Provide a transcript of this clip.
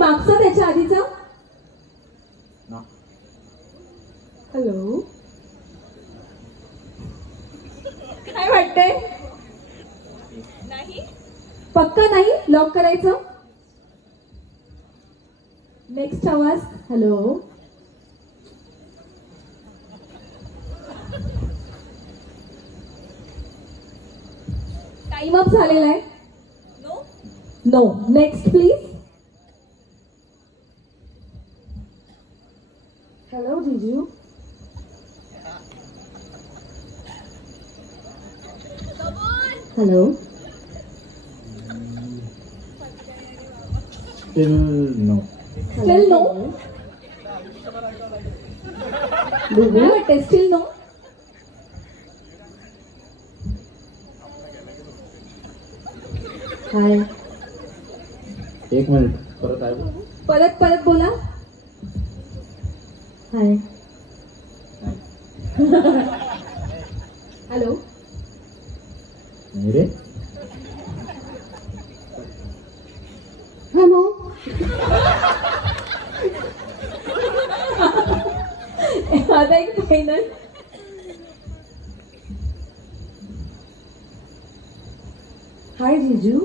मागचं त्याच्या आधीचं ना. हॅलो, काय वाटतंय? नाही. पक्का नाही, लॉक करायचं. नेक्स्ट आवाज. हॅलो, टाइम अप झालेला आहे. No. No. Next please. Hello जीजू. Hello. Still no. Still no. काय वाटतंय? Still no. हाय. एक मिनिट परत आहे. परत परत बोला. हाय. हॅलो. नाही रे. हॅलो. आता एक फायनल. हाय जीजू.